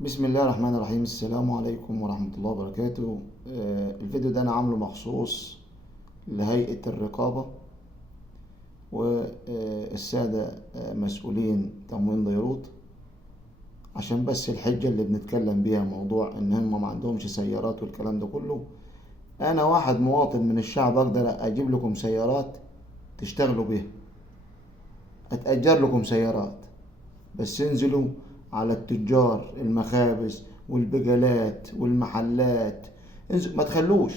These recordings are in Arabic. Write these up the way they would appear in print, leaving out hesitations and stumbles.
بسم الله الرحمن الرحيم. السلام عليكم ورحمة الله وبركاته. الفيديو ده أنا عامله مخصوص لهيئة الرقابة والسادة مسؤولين تموين بيروت، عشان بس الحجة اللي بنتكلم بيها موضوع إن هم ما عندهمش سيارات والكلام ده كله. أنا واحد مواطن من الشعب أقدر أجيب لكم سيارات تشتغلوا بيها، أتأجر لكم سيارات، بس انزلوا على التجار المخابز والبقالات والمحلات. انزل، ما تخلوش.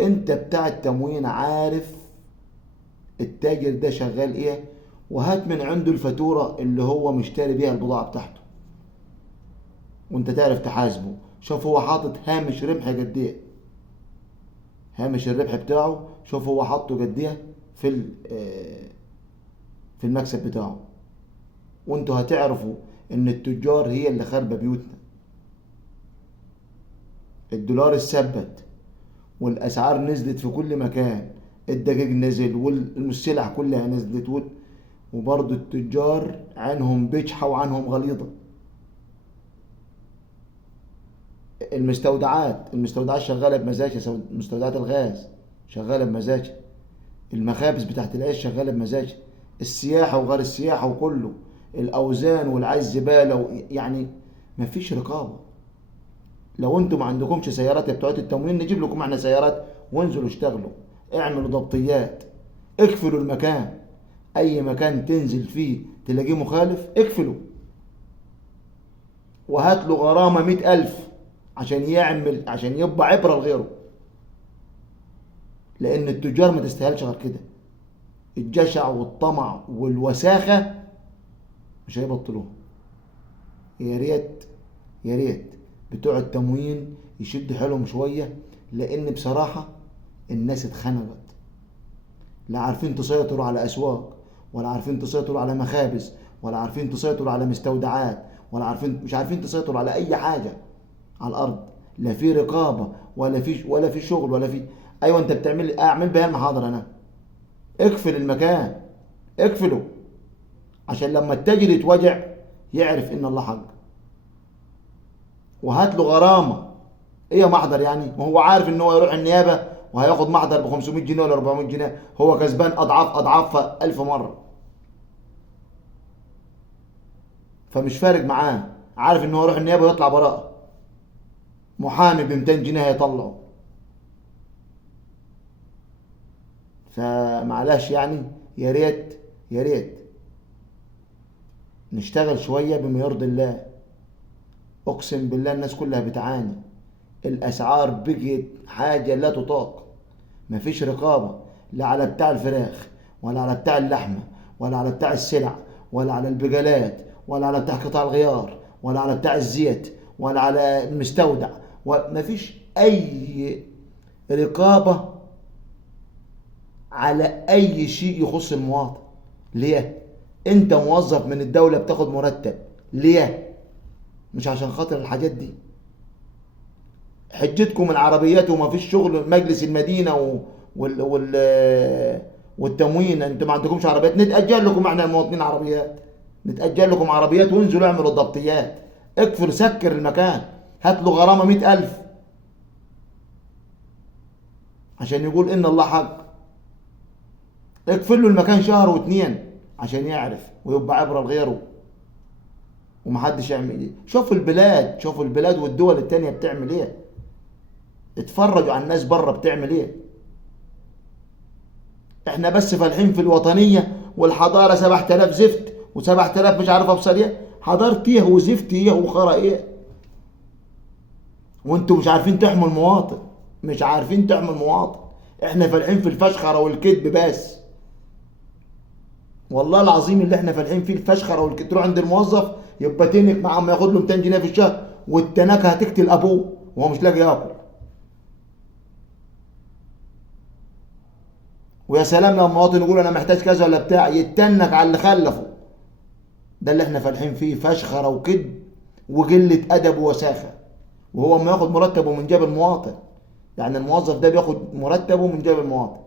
انت بتاع التموين عارف التاجر ده شغال ايه، وهات من عنده الفاتورة اللي هو مشتري بيها البضاعة بتاعته، وانت تعرف تحاسبه. شوف هو حاطط هامش ربح قد ايه، هامش الربح بتاعه شوف هو حاطه قد ايه في المكسب بتاعه، وانتوا هتعرفوا ان التجار هي اللي خاربة بيوتنا. الدولار اتثبت والاسعار نزلت في كل مكان، الدقيق نزل والسلع كلها نزلت، وبرضه التجار عينهم بجحة وعنهم غليظة. المستودعات شغالة بمزاج، مستودعات الغاز شغالة بمزاج، المخابز بتاعت العيش شغالة بمزاج، السياحة وغير السياحة وكله، الأوزان والعايز زبالة يعني مفيش رقابة. لو انتم ما عندكمش سيارات بتوع التموين نجيب لكم احنا سيارات وانزلوا اشتغلوا، اعملوا ضبطيات، اقفلوا المكان. اي مكان تنزل فيه تلاقيه مخالف اقفله، وهات له غرامة 100,000 عشان يبقى عبرة لغيره. لان التجار ما تستاهلش غير كده. الجشع والطمع والوساخة مش هيبطلوها. يا ريت يا ريت بتوع التموين يشد حيلهم شوية، لان بصراحة الناس اتخنقت. لا عارفين تسيطروا على اسواق، ولا عارفين تسيطروا على مخابز، ولا عارفين تسيطروا على مستودعات، مش عارفين تسيطروا على اي حاجة على الارض. لا في رقابة ولا في شغل ولا في. ايوه انت بتعمل اعمل بيان محاضرة، انا اقفل المكان، اقفله، عشان لما التاجر يتوجع يعرف ان الله حق. وهات له غرامة. ايه محضر يعني؟ ما هو عارف ان هو يروح النيابة وهياخد محضر ب 500 جنيه ولا 400 جنيه، هو كسبان اضعاف 1000 مرة. فمش فارق معاه، عارف ان هو يروح النيابة ويطلع براءة. محامي ب 200 جنيه هيطلعه. فمعلش يعني، يا ريت يا ريت نشتغل شوية بما يرضي الله. اقسم بالله الناس كلها بتعاني، الاسعار بقت حاجة لا تطاق. مفيش رقابة، لا على بتاع الفراخ، ولا على بتاع اللحمة، ولا على بتاع السلع، ولا على البقالات، ولا على بتاع قطع الغيار، ولا على بتاع الزيت، ولا على المستودع. ومفيش اي رقابة على اي شيء يخص المواطن. ليه؟ انت موظف من الدولة بتاخد مرتب، ليه؟ مش عشان خاطر الحاجات دي. حجتكم العربيات وما فيش شغل مجلس المدينة والتموين، انتم ما عندكمش عربيات، نتأجر لكم احنا المواطنين عربيات، نتأجر لكم عربيات وانزلوا اعملوا الضبطيات. اقفل سكر المكان، هات له غرامة 100,000 عشان يقول ان الله حق. اقفل له المكان شهر واتنين عشان يعرف ويبقى عبرة لغيره، ومحدش يعمل ايه. شوفوا البلاد والدول التانية بتعمل ايه، اتفرجوا على الناس بره بتعمل ايه. احنا بس فالحين في الوطنية والحضارة 7000 زفت و7000 مش عارف ابصر ايه، حضارة ايه وزفت ايه وخرا ايه، وانتوا مش عارفين تحموا المواطن، مش عارفين تحموا المواطن. احنا فالحين في الفشخرة والكذب بس. والله العظيم اللي احنا فالحين فيه الفشخرة والكذب. تروح عند الموظف يبقى تنك معاه ما ياخد له 200 جنيه في الشهر، والتناكة هتقتل ابوه وهو مش لاقي ياكل. ويا سلام لو المواطن يقول انا محتاج كذا ولا بتاع، يتنك على اللي خلفه. ده اللي احنا فالحين فيه فشخره وكذب وقله ادب ووساخه. وهو ما ياخد مرتبه من جيب المواطن، يعني الموظف ده بياخد مرتبه من جيب المواطن،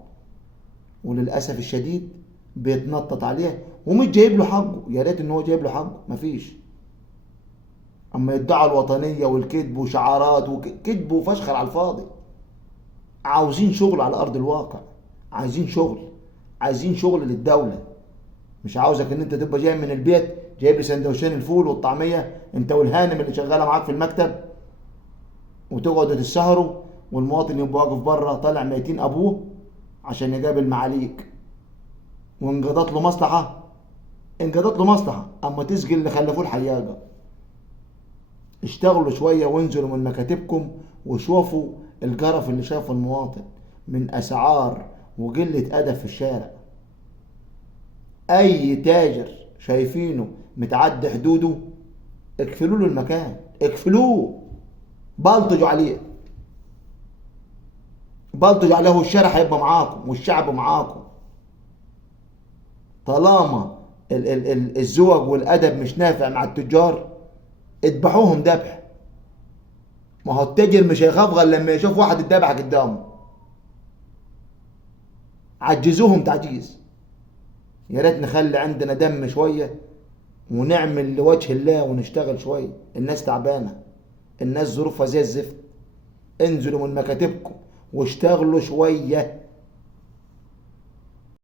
وللاسف الشديد بيتنطط عليه ومش جايب له حقه. يا ريت ان هو جايب له حقه، مفيش. اما يدعوا الوطنيه والكذب وشعارات وكذب وفشخر على الفاضي. عاوزين شغل على ارض الواقع، عايزين شغل، عايزين شغل للدوله. مش عاوزك ان انت تبقى جاي من البيت جايب لي سندوتشين الفول والطعميه انت والهانم اللي شغاله معاك في المكتب، وتقعدوا تسهروا، والمواطن يبقى واقف بره طالع ميتين ابوه عشان يقابل معاليك. وانقضت له مصلحه، انقضت له مصلحه، اما تسقي اللي خلفوه الحياقه. اشتغلوا شويه وانزلوا من مكاتبكم وشوفوا القرف اللي شافه المواطن من اسعار وقله ادب في الشارع. اي تاجر شايفينه متعدي حدوده اقفلوا له المكان، اقفلوه، بلطجوا عليه، بلطجوا عليه، والشارع هيبقى معاكم والشعب معاكم. طالما الذوق والادب مش نافع مع التجار اذبحوهم ذبح. ما هو التاجر مش هيخاف غير لما يشوف واحد اتذبح قدامه. عجزوهم تعجيز. يا ريت نخلي عندنا دم شويه ونعمل لوجه الله ونشتغل شويه. الناس تعبانه، الناس ظروفها زي الزفت. انزلوا من مكاتبكم واشتغلوا شويه.